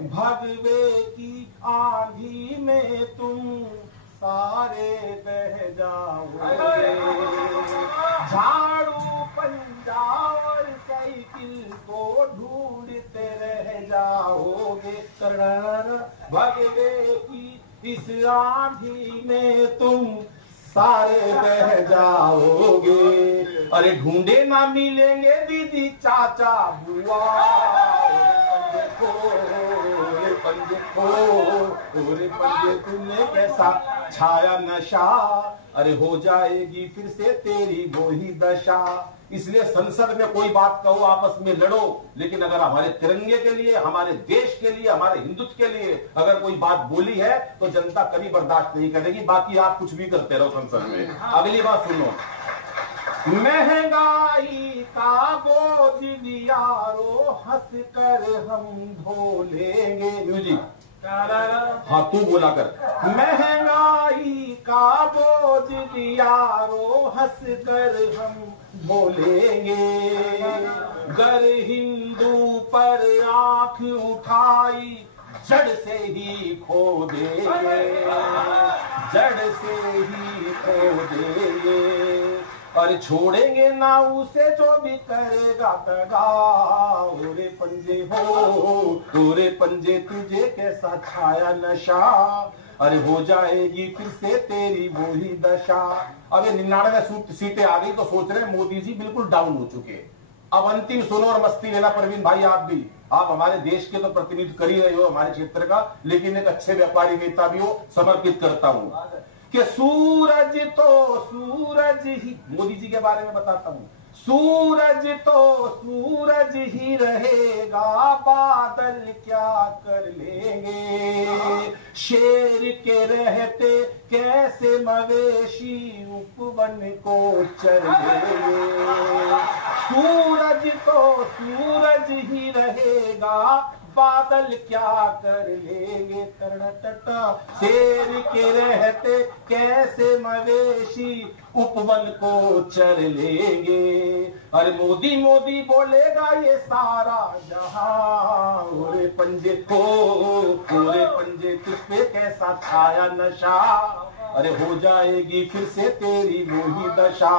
भगवे की आंधी में तुम सारे बह जाओगे, झाड़ू पंजा और साइकिल को ढूंढते रह जाओगे। भगवे की इस आंधी में तुम सारे बह जाओगे। अरे ढूंढे ना मिलेंगे दीदी चाचा बुआ, पंजे तुमने कैसा छाया नशा, अरे हो जाएगी फिर से तेरी वही दशा। इसलिए संसद में कोई बात कहो, आपस में लड़ो, लेकिन अगर हमारे तिरंगे के लिए, हमारे देश के लिए, हमारे हिंदुत्व के लिए अगर कोई बात बोली है तो जनता कभी बर्दाश्त नहीं करेगी। बाकी आप कुछ भी करते रहो संसद में। अगली बात सुनो, महंगाई का बोझ यारो हंस कर हम धो लेंगे। म्यूजिक, हाँ तू बोला कर। महंगाई का बोझ यारो हंस कर हम बोलेंगे, गर हिंदू पर आंख उठाई जड़ से ही खो देंगे, जड़ से ही खो देंगे। और छोड़ेंगे ना उसे जो भी करेगा तगा। ओरे पंजे हो, ओरे पंजे तुझे कैसा छाया नशा, अरे हो जाएगी फिर से तेरी वही दशा। अब ये 99 सीटें आ गई तो सोच रहे मोदी जी बिल्कुल डाउन हो चुके। अब अंतिम सुनो और मस्ती लेना परवीन भाई, आप भी, आप हमारे देश के तो प्रतिनिधित्व कर ही रहे हो हमारे क्षेत्र का, लेकिन एक अच्छे व्यापारी नेता भी हो, समर्पित करता हूं कि सूरज तो सूरज ही, मोदी जी के बारे में बताता हूं, सूरज तो सूरज ही रहेगा, बादल क्या कर लेंगे। शेर के रहते कैसे मवेशी उपवन को चर लेंगे। सूरज तो सूरज ही रहेगा, बादल क्या कर लेंगे। शेर के रहते कैसे मवेशी उपवन को चर लेंगे। अरे मोदी मोदी बोलेगा ये सारा जहां। ओरे पंजे को, ओरे पंजे तुझ पे कैसा छाया नशा, अरे हो जाएगी फिर से तेरी वही दशा।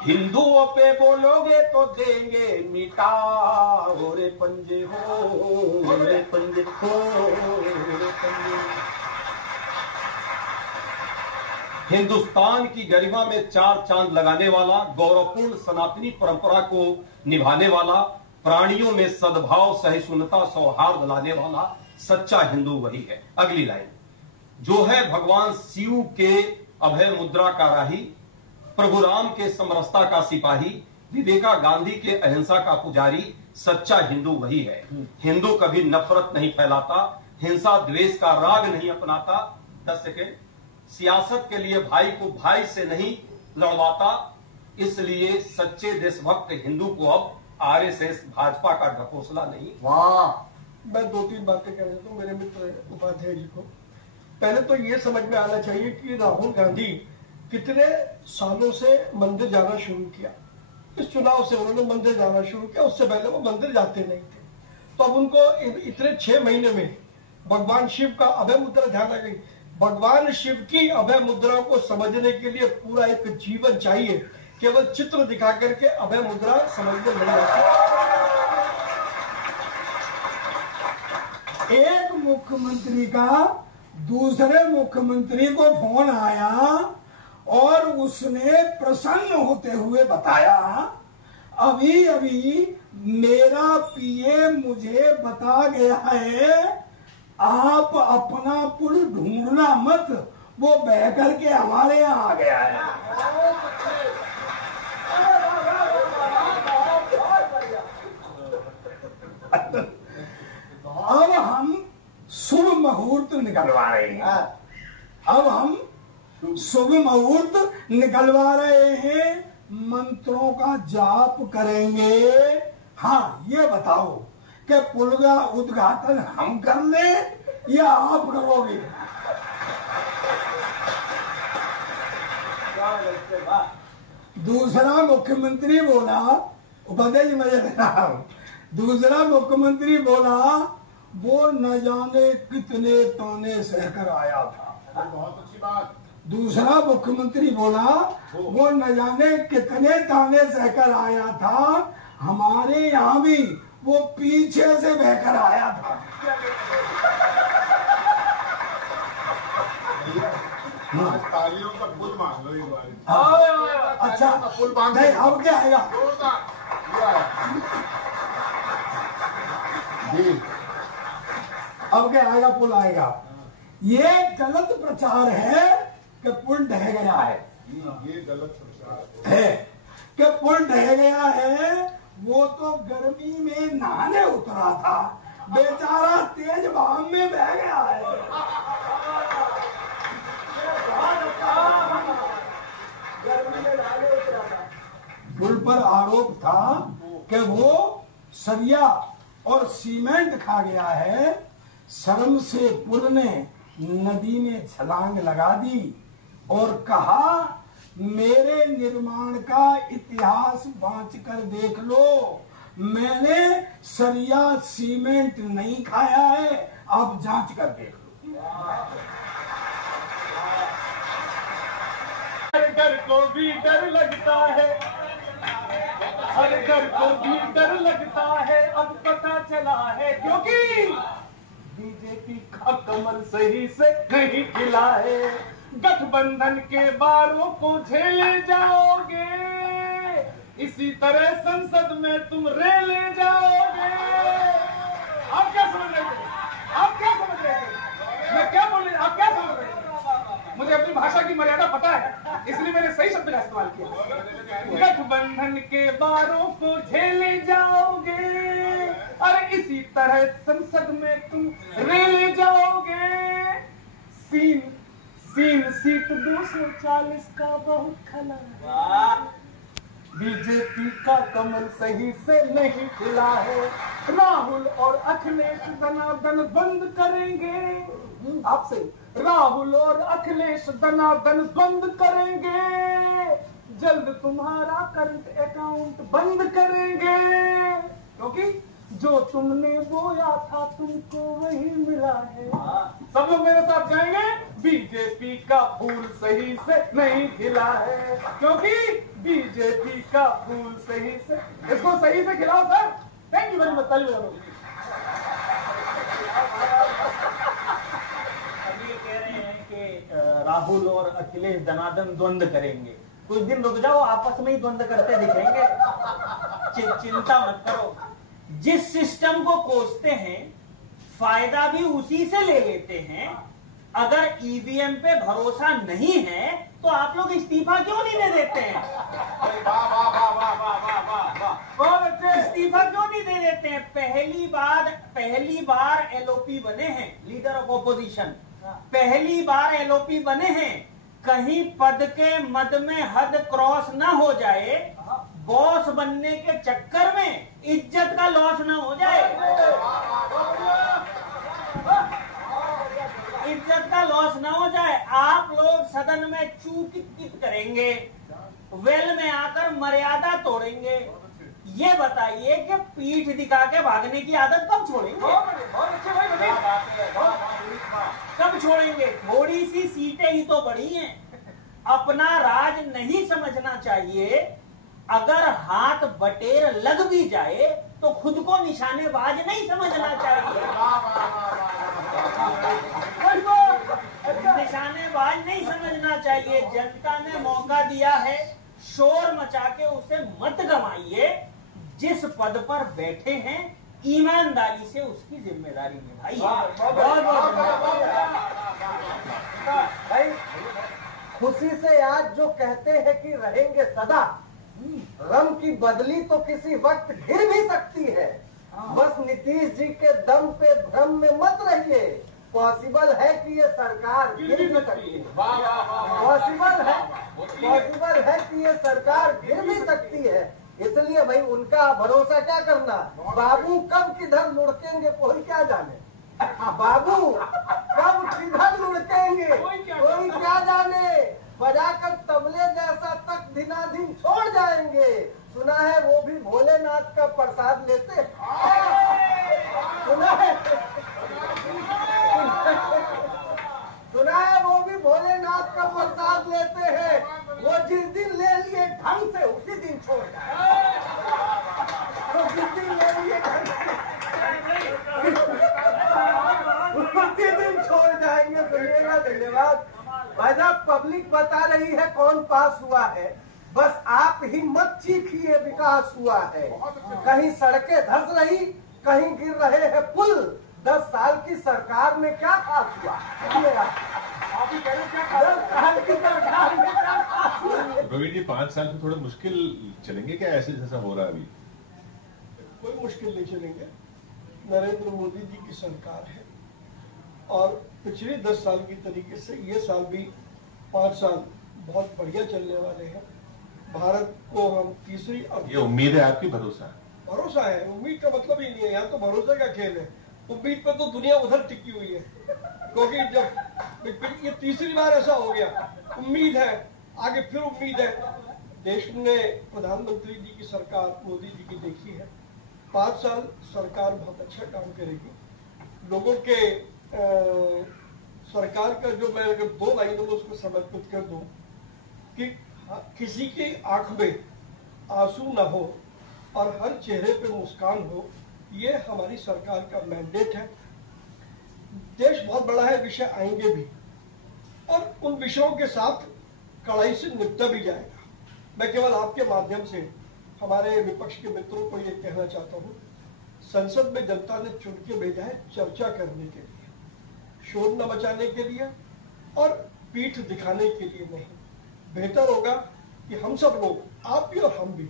हिंदुओं पे बोलोगे तो देंगे मिटा। ओरे पंजे हो, ओरे पंजे हो, ओरे पंजे। हिंदुस्तान की गरिमा में चार चांद लगाने वाला, गौरवपूर्ण सनातनी परंपरा को निभाने वाला, प्राणियों में सद्भाव सहिष्णुता सौहार्द लाने वाला सच्चा हिंदू वही है। अगली लाइन, जो है भगवान शिव के अभय मुद्रा का राही, प्रभु राम के समरसता का सिपाही, विवेका गांधी के अहिंसा का पुजारी, सच्चा हिंदू वही है। हिंदू कभी नफरत नहीं फैलाता, हिंसा द्वेष का राग नहीं अपनाता। 10 सेकेंड, सियासत के लिए भाई को भाई से नहीं लड़वाता, इसलिए सच्चे देशभक्त हिंदू को अब आरएसएस भाजपा का ढकोसला नहीं। वाह, मैं 2-3 बातें कह देता हूँ मेरे मित्र उपाध्याय जी को। पहले तो ये समझ में आना चाहिए कि राहुल गांधी कितने सालों से मंदिर जाना शुरू किया। इस चुनाव से उन्होंने मंदिर जाना शुरू किया, उससे पहले वो मंदिर जाते नहीं थे। तो अब उनको इतने 6 महीने में भगवान शिव का अभय मुद्रा ध्यान आ गई। भगवान शिव की अभय मुद्रा को समझने के लिए पूरा एक जीवन चाहिए, केवल चित्र दिखा करके अभय मुद्रा समझने नहीं आती। एक मुख्यमंत्री का दूसरे मुख्यमंत्री को फोन आया और उसने प्रसन्न होते हुए बताया, अभी अभी मेरा पीए मुझे बता गया है, आप अपना पुल ढूंढना मत, वो बह करके हमारे यहाँ आ गया है। अब हम शुभ मुहूर्त निकलवा रहे हैं। अब हम शुभ मुहूर्त निकलवा रहे हैं, मंत्रों का जाप करेंगे। हाँ, ये बताओ कि पुल का उद्घाटन हम कर लें या आप करोगे? दूसरा मुख्यमंत्री बोला, उपाध्याय जी मैं दे रहा हूं, दूसरा मुख्यमंत्री बोला वो न जाने कितने ताने सहकर आया था। बहुत अच्छी बात। दूसरा मुख्यमंत्री बोला वो न जाने कितने ताने सहकर आया था, हमारे यहाँ भी वो पीछे से बहकर आया था। तालियों का पुल मांग लो इस बार। अच्छा पुल मांग नहीं, अब क्या आएगा? अब क्या आएगा? पुल आएगा। ये गलत प्रचार है कि पुल ढह गया है। ये गलत प्रचार है कि पुल ढह गया है। वो तो गर्मी में नहाने उतरा था, बेचारा तेज बहाव में बह गया है। गर्मी में नहाने उतरा था। पुल पर आरोप था कि वो सरिया और सीमेंट खा गया है। शर्म से पुल ने नदी में छलांग लगा दी और कहा मेरे निर्माण का इतिहास बांच कर देख लो, मैंने सरिया सीमेंट नहीं खाया है, आप जांच कर देख लो। हर घर को भी डर लगता है, हर घर को भी डर लगता है, अब पता चला है क्योंकि बीजेपी का कमल सही से नहीं खिला है। गठबंधन के बारों को झेले जाओगे, इसी तरह संसद में तुम रेले जाओगे। आप क्या समझ रहे थे? आप क्या समझ रहे थे? मैं क्या बोल रही? आप क्या समझ रहे थे? मुझे अपनी भाषा की मर्यादा पता है, इसलिए मैंने सही शब्द का इस्तेमाल किया। गठबंधन के बारों को झेले जाओगे, अरे इसी तरह संसद में तुम रेले जाओगे। सीट 240 का बहुत खला, बीजेपी का कमल सही से नहीं खिला है। राहुल और अखिलेश दनादन बंद करेंगे, आपसे राहुल और अखिलेश दनादन बंद करेंगे, जल्द तुम्हारा करंट अकाउंट बंद करेंगे, क्योंकि जो तुमने बोया था तुमको वही मिला है। सब लोग मेरे साथ जाएंगे, बीजेपी का फूल सही से नहीं खिला है, क्योंकि बीजेपी का फूल सही से, इसको सही से खिलाओ sir. Thank you very much. अभी ये कह रहे हैं कि राहुल और अखिलेश दनादन द्वंद्व करेंगे। कुछ दिन रुक जाओ, आपस में ही द्वंद्व करते दिखेंगे। चिंता मत करो। जिस सिस्टम को कोसते हैं फायदा भी उसी से ले लेते हैं। अगर ईवीएम पे भरोसा नहीं है तो आप लोग इस्तीफा क्यों नहीं दे देते हैं? इस्तीफा क्यों नहीं दे देते हैं? पहली बार एलओपी बने हैं, लीडर ऑफ ऑपोजिशन, पहली बार एलओपी बने हैं। कहीं पद के मद में हद क्रॉस ना हो जाए, बॉस बनने के चक्कर में इज्जत का लॉस ना हो जाए, इज्जत का लॉस ना हो जाए। आप लोग सदन में चूक करेंगे, वेल में आकर मर्यादा तोड़ेंगे। ये बताइए कि पीठ दिखा के भागने की आदत कब छोड़ेंगे? कब छोड़ेंगे? थोड़ी सी सीटें ही तो बढ़ी हैं। अपना राज नहीं समझना चाहिए। अगर हाथ बटेर लग भी जाए तो खुद को निशानेबाज नहीं समझना चाहिए। निशानेबाज नहीं समझना चाहिए। जनता ने मौका दिया है, शोर मचा के उसे मत गंवाइए। जिस पद पर बैठे हैं ईमानदारी से उसकी जिम्मेदारी निभाइए। भाई खुशी से आज जो कहते हैं कि रहेंगे सदा, रम की बदली तो किसी वक्त गिर भी सकती है। बस नीतीश जी के दम पे भ्रम में मत रहिए। पॉसिबल है कि ये सरकार गिर भी सकती है। पॉसिबल है कि ये सरकार गिर भी सकती है। इसलिए भाई उनका भरोसा क्या करना। बाबू कब किधर लुढ़केंगे कोई क्या जाने। बाबू कब किधर लुढ़केंगे कोई क्या जाने। बजाकर तबले जैसा तक दिनादिन छोड़ जाएंगे। सुना है वो भी भोलेनाथ का प्रसाद लेते। सुना है धन्यवाद। भाई साहब, पब्लिक बता रही है कौन पास हुआ है, बस आप ही मत चीखिए विकास हुआ है। कहीं सड़कें धंस रही, कहीं गिर रहे हैं पुल। 10 साल की सरकार में क्या खास हुआ? प्रवीण जी, 5 साल में थोड़ा मुश्किल चलेंगे क्या, ऐसे जैसा हो रहा है अभी? कोई मुश्किल नहीं चलेंगे। नरेंद्र मोदी जी की सरकार है और पिछले 10 साल की तरीके से ये साल भी 5 साल बहुत बढ़िया चलने वाले हैं। भारत को हम तीसरी ये उम्मीद है आपकी, भरोसा है? भरोसा है, उम्मीद का मतलब ही नहीं है, यहाँ तो भरोसे का खेल है। उम्मीद पर तो दुनिया उधर टिकी हुई है, क्योंकि जब ये तीसरी बार ऐसा हो गया, उम्मीद है, आगे फिर उम्मीद है। देश ने प्रधानमंत्री जी की सरकार मोदी जी की देखी है। 5 साल सरकार बहुत अच्छा काम करेगी। लोगों के सरकार का जो मैं अगर 2 लाइनों में उसको समर्पित कर दूं कि किसी की आंख में आंसू ना हो और हर चेहरे पे मुस्कान हो, ये हमारी सरकार का मैंडेट है। देश बहुत बड़ा है, विषय आएंगे भी और उन विषयों के साथ कड़ाई से निपटा भी जाएगा। मैं केवल आपके माध्यम से हमारे विपक्ष के मित्रों को ये कहना चाहता हूँ, संसद में जनता ने चुन के भेजा है चर्चा करने के लिए, शोर न मचाने के लिए और पीठ दिखाने के लिए नहीं। बेहतर होगा कि हम सब लोग, आप भी और हम भी,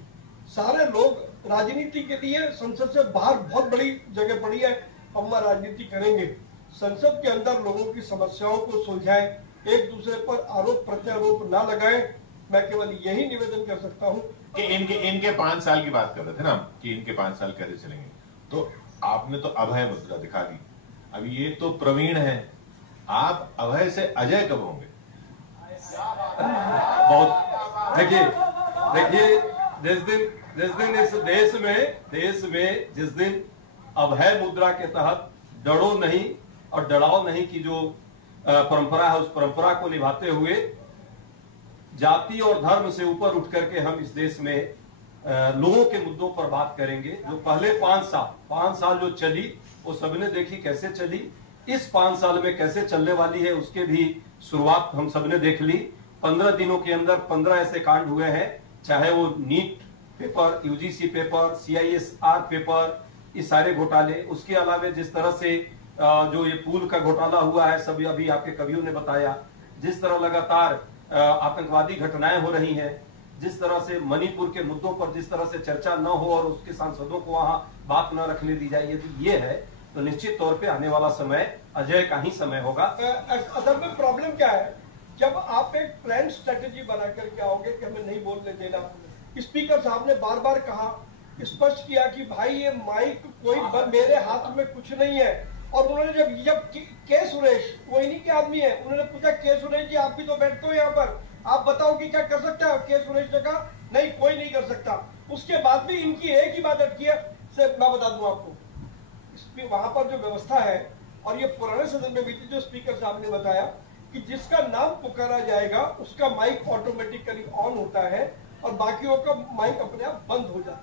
सारे लोग राजनीति के लिए संसद से बाहर बहुत बड़ी जगह पड़ी है, हम राजनीति करेंगे। संसद के अंदर लोगों की समस्याओं को सुलझाएं, एक दूसरे पर आरोप प्रत्यारोप ना लगाएं। मैं केवल यही निवेदन कर सकता हूं कि इनके 5 साल की बात कर रहे थे ना कि इनके 5 साल कैसे चलेंगे, तो आपने तो अभय मुद्रा दिखा दी, अब ये तो प्रवीण है, आप अभय से अजय कब होंगे? बहुत देखिए जिस दिन इस देश में जिस दिन अभय मुद्रा के तहत डरो नहीं और डराओ नहीं की जो परंपरा है, उस परंपरा को निभाते हुए जाति और धर्म से ऊपर उठ करके हम इस देश में लोगों के मुद्दों पर बात करेंगे। जो पहले 5 साल जो चली, वो सबने देखी कैसे चली, इस 5 साल में कैसे चलने वाली है उसके भी शुरुआत हम सबने देख ली। 15 दिनों के अंदर 15 ऐसे कांड हुए हैं, चाहे वो NEET paper, UGC paper, CISR paper, ये सारे घोटाले, उसके अलावा जिस तरह से जो ये पूल का घोटाला हुआ है, सभी अभी आपके कवियों ने बताया, जिस तरह लगातार आतंकवादी घटनाएं हो रही हैं, जिस तरह से मणिपुर के मुद्दों पर जिस तरह से चर्चा न हो और उसके सांसदों को वहां बात न रखने दी जाए, यदि ये है तो निश्चित तौर पे आने वाला समय अजय का ही समय होगा। असल में प्रॉब्लम क्या है, जब आप एक प्लान स्ट्रेटेजी बना करके आओगे कि हमें नहीं बोलने देना, स्पीकर साहब ने बार बार कहा, स्पष्ट किया कि भाई ये माइक कोई मेरे हाथ में कुछ नहीं है। और उन्होंने जब के सुरेश, वो इन्हीं के आदमी है, उन्होंने पूछा के सुरेश जी आप भी तो बैठते हो यहाँ पर, आप बताओ कि क्या कर सकता है? के सुरेश ने कहा नहीं, कोई नहीं कर सकता। उसके बाद भी इनकी एक ही बात अटकी है, मैं बता दूं आपको, वहां पर जो व्यवस्था है और ये पुराने सदन में भी थी, जो स्पीकर साहब ने बताया कि जिसका नाम पुकारा जाएगा उसका माइक ऑटोमेटिकली ऑन होता है और बाकियों का माइक अपने आप बंद हो जाता है।